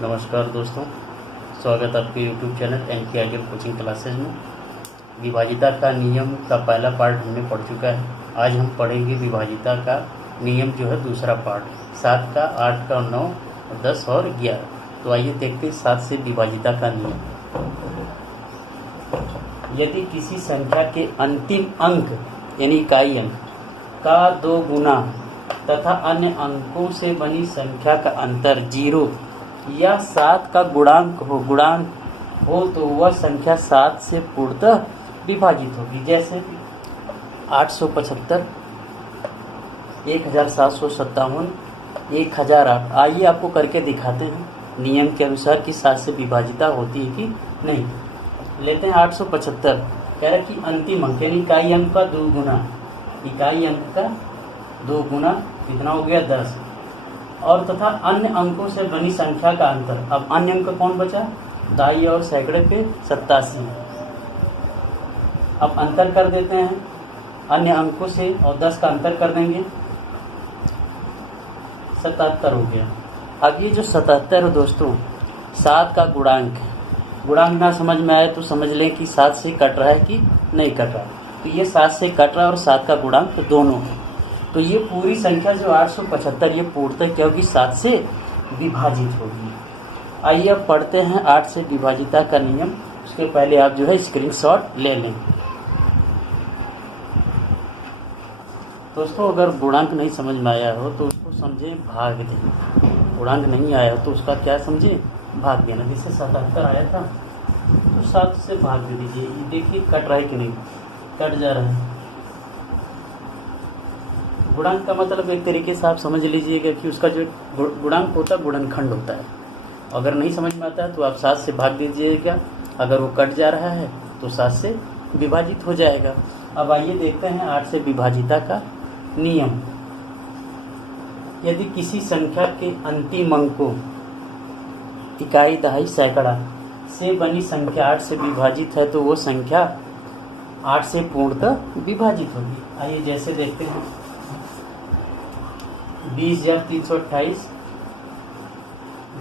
नमस्कार दोस्तों, स्वागत है आपके YouTube channel NK ideal coaching classes में। विभाजिता का नियम का पहला पार्ट हमने पढ़ चुका है। आज हम पढ़ेंगे विभाजिता का नियम जो है दूसरा पार्ट, 7 का, 8 का, 9, 10 और 11। तो आइए देखते हैं 7 से विभाजिता का नियम। यदि किसी संख्या के अंतिम अंक यानी इकाई अंक का 2 गुना तथा अन्य अंकों से बनी संख्या का अंतर 0 या 7 का गुणांक हो तो वह संख्या 7 से पूर्णतः विभाजित होगी। जैसे 875, 1757, 1008। आइए आपको करके दिखाते हैं नियम के अनुसार कि 7 से विभाजिता होती है कि नहीं। लेते हैं 875, कह रहा कि अंतिम अंक यानी इकाई अंक का 2 गुना, इकाई अंक का 2 गुना कितना हो गया 10, और तथा अन्य अंकों से बनी संख्या का अंतर। अब अन्य अंक कौन बचा, दहाई और सैकड़े पे 87। अब अंतर कर देते हैं अन्य अंकों से और 10 का अंतर कर देंगे, 77 हो गया। अब ये जो 77 है दोस्तों 7 का गुणांक है। गुणांक ना समझ में आए तो समझ लें कि 7 से कट रहा है कि नहीं कट रहा। तो ये 7 से कट रहा है और 7 का गुणांक दोनों है। तो ये पूरी संख्या जो 875 ये पूर्णतः क्या होगी, 7 से विभाजित होगी। आइए अब पढ़ते हैं 8 से विभाजिता का नियम। उसके पहले आप जो है स्क्रीनशॉट ले लें। दोस्तों अगर गुणांक नहीं समझ में आया हो तो उसको समझें भाग दें। गुणांक नहीं आया हो तो उसका क्या समझें, भाग देना। जैसे 77 आया था तो 7 से भाग दे दीजिए। ये देखिए कट रहा है कि नहीं, कट जा रहा है। गुणांक का मतलब एक तरीके से आप समझ लीजिएगा कि उसका जो गुणांक होता है गुणनखंड होता है। अगर नहीं समझ में आता है तो आप 7 से भाग दीजिएगा। अगर वो कट जा रहा है तो 7 से विभाजित हो जाएगा। अब आइए देखते हैं 8 से विभाजिता का नियम। यदि किसी संख्या के अंतिम अंकों इकाई, दहाई, सैकड़ा से बनी संख्या 8 से विभाजित है तो वो संख्या 8 से पूर्णतः विभाजित होगी। आइए जैसे देखते हैं 20,328,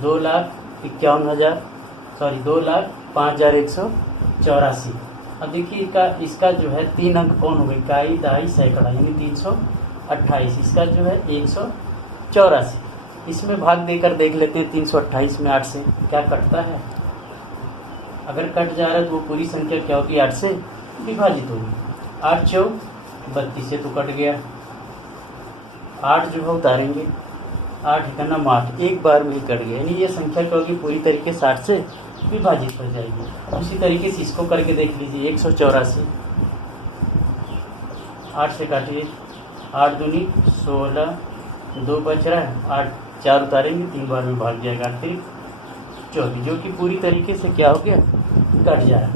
2,05,184। अब देखिए इसका जो है 3 अंक कौन हो गए, इकाई, दहाई, सैकड़ा यानी 328। इसका जो है 184। इसमें भाग देकर देख लेते हैं 328 में 8 से क्या कटता है। अगर कट जा रहा है तो वो पूरी संख्या क्या होगी, 8 से विभाजित होगी। 8 चौक 32 से तो कट गया। 8 जो है उतारेंगे, 8 इतना 8 एक बार में ही कट गया। यानी ये संख्या क्या होगी, पूरी तरीके से 8 से विभाजित हो जाएगी। उसी तरीके से इसको करके देख लीजिए 184, 8 से काटिए, 8 दूनी 16, 2 बच रहा है, 8 4 उतारेंगे, 3 बार में भाग जाएगा, 8 3 24, जो कि पूरी तरीके से क्या हो गया, कट जाएगा।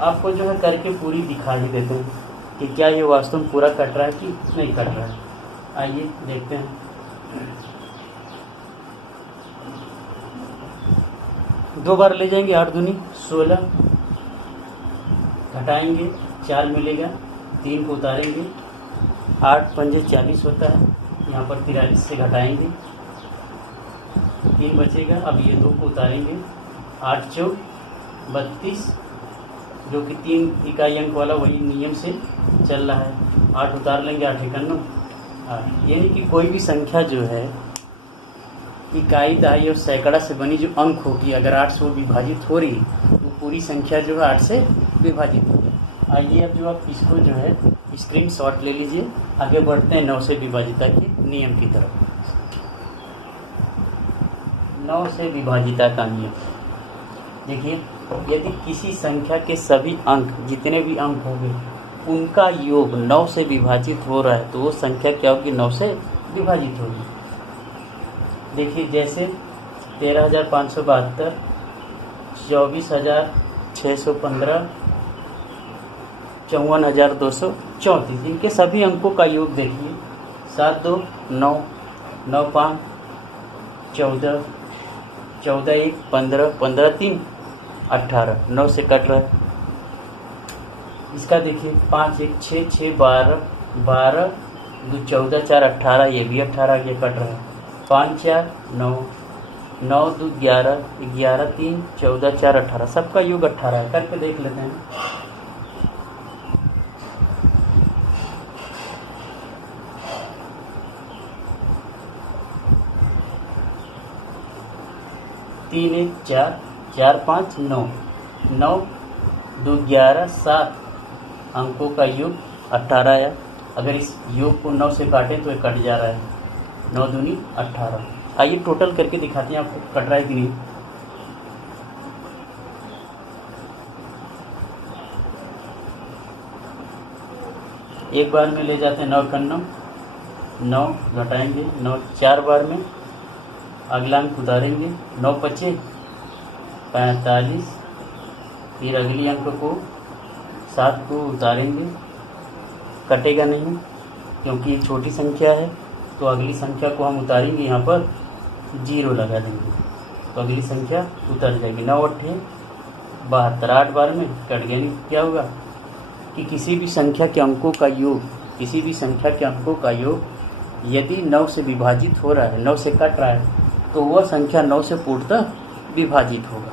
आपको जो है करके पूरी दिखा ही देते हैं कि क्या ये वास्तव में पूरा कट रहा है कि नहीं कट रहा है। आइए देखते हैं। 2 बार ले जाएंगे, 8 दूनी 16, घटाएंगे 4 मिलेगा, 3 को उतारेंगे, 8 पंजे 40 होता है, यहाँ पर 43 से घटाएंगे, 3 बचेगा। अब ये 2 को उतारेंगे, 8 चौक 32, जो कि 3 इकाई अंक वाला वही नियम से चल रहा है। 8 उतार लेंगे, 8 इक्यावन, यानी कि कोई भी संख्या जो है इकाई, दहाई और सैकड़ा से बनी जो अंक होगी, अगर 8 से वो विभाजित हो रही वो पूरी संख्या जो है 8 से विभाजित होगी। आइए अब जो आप इसको जो है स्क्रीनशॉट ले लीजिए। आगे बढ़ते हैं 9 से विभाजिता के नियम की तरफ। 9 से विभाजिता का नियम देखिए, यदि किसी संख्या के सभी अंक, जितने भी अंक होंगे उनका योग 9 से विभाजित हो रहा है तो वो संख्या क्या होगी, 9 से विभाजित होगी। देखिए जैसे 13,572, 24,615, 54,234, इनके सभी अंकों का योग देखिए, 7 2 9, 9 5 14, 14 1 15, 15 3 18, 9 से कट रहा है। इसका देखिए 5 1 6 6 12, 12 2 14 4 18, ये भी 18 ये कट रहा है। 5 4 9, 9 2 11, 11 3 14 4 18, सबका योग 18 है। करके देख लेते हैं। तीन 1 4, 4 5 9, 9 2 11 7 अंकों का योग 18 है। अगर इस योग को 9 से काटें तो ये कट जा रहा है, 9 दूनी 18। आइए टोटल करके दिखाते हैं आपको कट रहा है कि नहीं। एक बार में ले जाते हैं 9 कन्नम, 9 घटाएंगे, 9 4 बार में अगला अंक उतारेंगे, 9 बचे 45, फिर अगली अंक को 7 को उतारेंगे, कटेगा नहीं क्योंकि छोटी संख्या है, तो अगली संख्या को हम उतारेंगे, यहाँ पर 0 लगा देंगे तो अगली संख्या उतर जाएगी। 9 8 72, 8 बार में कट गया। नहीं क्या होगा कि किसी भी संख्या के अंकों का योग, किसी भी संख्या के अंकों का योग यदि 9 से विभाजित हो रहा है, 9 से कट रहा है, तो वह संख्या 9 से पूर्णतः विभाजित होगा।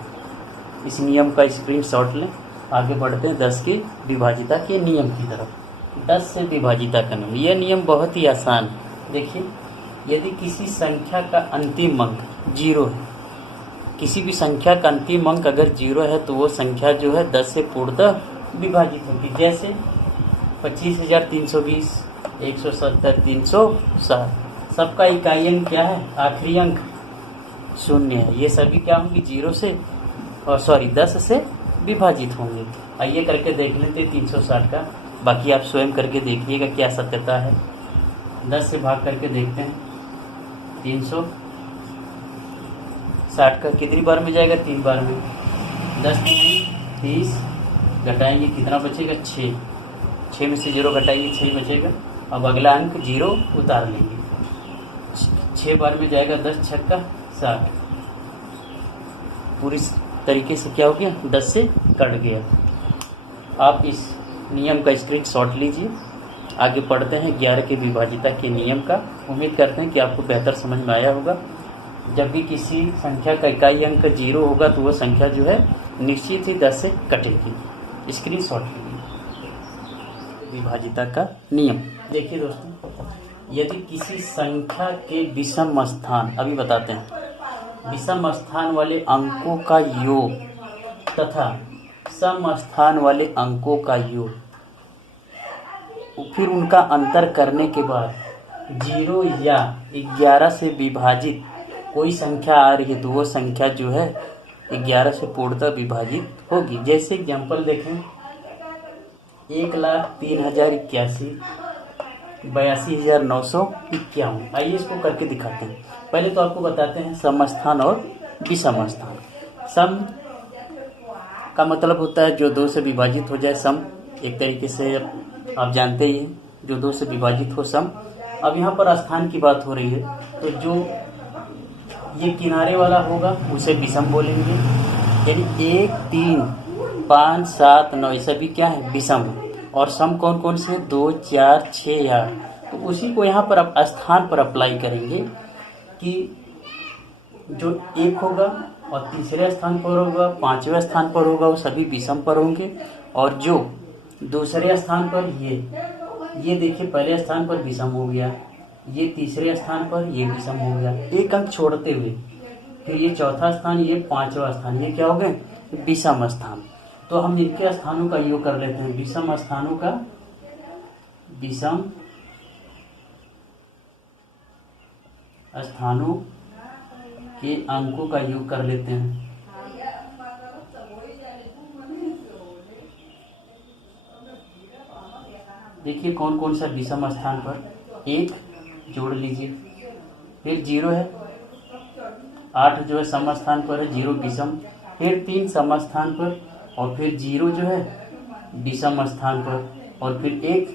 इस नियम का स्क्रीनशॉट लें। आगे बढ़ते हैं 10 के विभाजिता के नियम की तरफ। 10 से विभाजिता का नियम, यह नियम बहुत ही आसान है। देखिए, यदि किसी संख्या का अंतिम अंक 0 है, किसी भी संख्या का अंतिम अंक अगर 0 है, तो वो संख्या जो है 10 से पूर्णतः विभाजित होगी। जैसे 25,320, 170, 360, सबका इकाई अंक क्या है, आखिरी अंक 0 है। ये सभी क्या होंगे 0 से और 10 से विभाजित होंगे। आइए करके देख लेते 360 का, बाकी आप स्वयं करके देखिएगा क्या सत्यता है। 10 से भाग करके देखते हैं। 360 का कितनी बार में जाएगा, 3 बार में। 10 30, घटाएंगे कितना बचेगा, 6। 6 में से 0 घटाएंगे, 6 बचेगा। अब अगला अंक 0 उतार लेंगे, 6 बार में जाएगा, 10 छक्का 60। पूरी तरीके से क्या हो गया, 10 से कट गया। आप इस नियम का स्क्रीनशॉट लीजिए। आगे पढ़ते हैं 11 के विभाजिता के नियम का। उम्मीद करते हैं कि आपको बेहतर समझ में आया होगा। जब भी किसी संख्या का इकाई अंक 0 होगा तो वह संख्या जो है निश्चित ही 10 से कटेगी। स्क्रीनशॉट लीजिए। विभाजिता का नियम देखिए दोस्तों, यदि किसी संख्या के विषम स्थान, अभी बताते हैं, विषम स्थान वाले अंकों का योग तथा सम स्थान वाले अंकों का योग, फिर उनका अंतर करने के बाद 0 या 11 से विभाजित कोई संख्या आ रही है, तो वो संख्या जो है 11 से पूर्णतः विभाजित होगी। जैसे एग्जाम्पल देखें, 1,03,081, 82,951। आइए इसको करके दिखाते हैं। पहले तो आपको बताते हैं सम स्थान और विषम स्थान। सम का मतलब होता है जो 2 से विभाजित हो जाए, सम। एक तरीके से आप जानते ही हैं, जो 2 से विभाजित हो, सम। अब यहाँ पर स्थान की बात हो रही है, तो जो ये किनारे वाला होगा उसे विषम बोलेंगे। यानी 1 3 5 7 9 ये सभी क्या है, विषम। और सम कौन कौन से, 2 4 6 8। तो उसी को यहाँ पर आप स्थान पर अप्लाई करेंगे कि जो 1 होगा और तीसरे स्थान पर होगा, 5वें स्थान पर होगा, वो सभी विषम पर होंगे। और जो दूसरे स्थान पर ये देखिए पहले स्थान पर विषम हो गया, ये तीसरे स्थान पर ये विषम हो गया, एक अंक छोड़ते हुए। फिर ये चौथा स्थान, ये 5वां स्थान, ये क्या हो गए, विषम स्थान। तो हम इनके स्थानों का योग कर लेते हैं। विषम स्थानों का, विषम स्थानों के अंकों का योग कर लेते हैं। देखिए कौन कौन सा विषम स्थान पर, 1 जोड़ लीजिए, फिर 0 है, 8 जो है सम स्थान पर है, 0 विषम, फिर 3 सम स्थान पर, और फिर 0 जो है विषम स्थान पर, और फिर 1।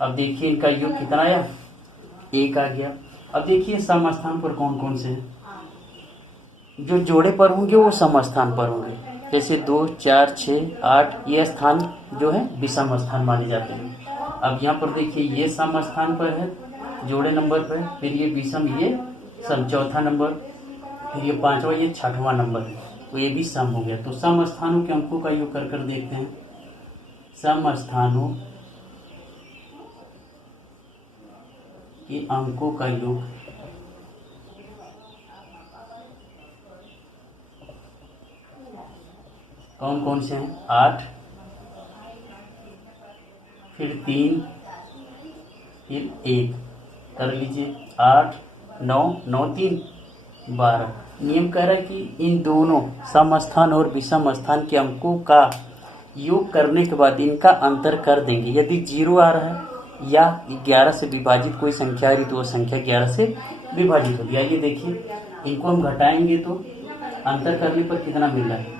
अब देखिए इनका योग कितना आया, 1 आ गया। अब देखिए सम स्थान पर कौन कौन से हैं, जो जोड़े पर होंगे वो सम स्थान पर होंगे। जैसे 2 4 6 8 ये स्थान जो है विषम स्थान माने जाते हैं। अब यहाँ पर देखिए ये सम स्थान पर है जोड़े नंबर पर, फिर ये विषम, ये सम चौथा नंबर, फिर ये 5वां, ये 6वां नंबर है, तो ये भी सम हो गया। तो सम स्थानों के अंकों का योग कर देखते हैं। सम स्थानों के अंकों का योग कौन कौन से हैं? 8, फिर 3, फिर 1 कर लीजिए। 8, 9, 9, 3, 12। नियम कह रहा है कि इन दोनों सम स्थान और विषम स्थान के अंकों का योग करने के बाद इनका अंतर कर देंगे। यदि 0 आ रहा है या 11 से विभाजित कोई संख्या आ रही तो वो संख्या 11 से विभाजित होगी। आइए देखिए, इनको हम घटाएंगे तो अंतर करने पर कितना मिल रहा है?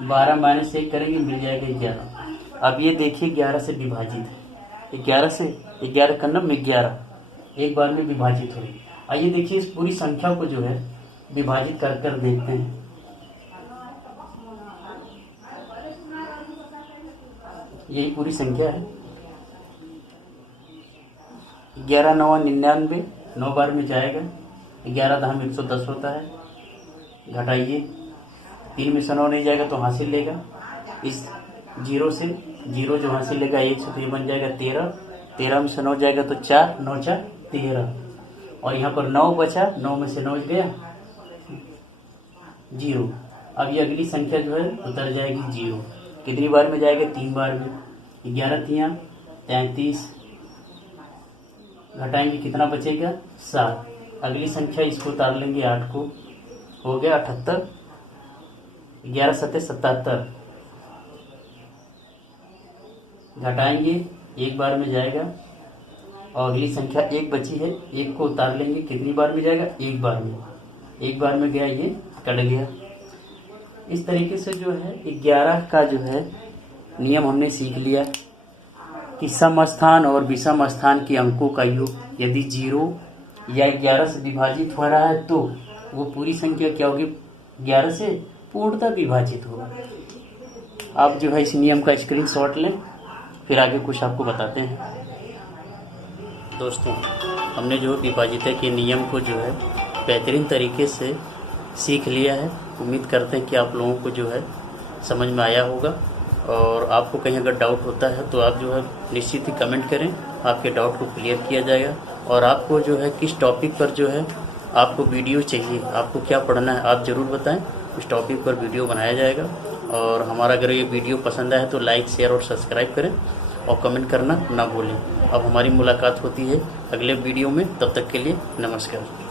12 माइनस 1 करेंगे, मिल जाएगा 11। अब ये देखिए 11 से विभाजित है, 11 से 11 का नम 11 एक बार में विभाजित हो रही। आइए देखिए इस पूरी संख्या को जो है विभाजित कर देखते हैं। यही पूरी संख्या है। 11 9 99, 9 बार में जाएगा। 11 10 110 होता है। घटाइए, 3 में से 9 नहीं जाएगा तो हासिल लेगा। इस 0 से 0 जो हासिल लेगा 1 से, तो ये बन जाएगा 13। 13 में से 9 जाएगा तो 4, 9 4 13। और यहाँ पर 9 बचा, 9 में से 9 गया 0। अब ये अगली संख्या जो है उतर जाएगी 0। कितनी बार में जाएगा? 3 बार में। 11 3 33, घटाएंगे कितना बचेगा? 7। अगली संख्या इसको उतार लेंगे 8 को, हो गया 78। 11 7 77, घटाएंगे 1 बार में जाएगा। और अगली संख्या 1 बची है, 1 को उतार लेंगे, कितनी बार में जाएगा? 1 बार में। 1 बार में गया, ये कट गया। इस तरीके से जो है 11 का जो है नियम हमने सीख लिया कि सम स्थान और विषम स्थान के अंकों का योग यदि 0 या 11 से विभाजित हो रहा है तो वो पूरी संख्या क्या होगी? 11 से पूर्णतः विभाजित होगा। आप जो है इस नियम का स्क्रीनशॉट लें, फिर आगे कुछ आपको बताते हैं। दोस्तों, हमने जो विभाजित के नियम को जो है बेहतरीन तरीके से सीख लिया है। उम्मीद करते हैं कि आप लोगों को जो है समझ में आया होगा। और आपको कहीं अगर डाउट होता है तो आप जो है निश्चित ही कमेंट करें, आपके डाउट को क्लियर किया जाएगा। और आपको जो है किस टॉपिक पर जो है आपको वीडियो चाहिए, आपको क्या पढ़ना है, आप ज़रूर बताएं। इस टॉपिक पर वीडियो बनाया जाएगा। और हमारा अगर ये वीडियो पसंद आए तो लाइक शेयर और सब्सक्राइब करें और कमेंट करना ना भूलें। अब हमारी मुलाकात होती है अगले वीडियो में, तब तक के लिए नमस्कार।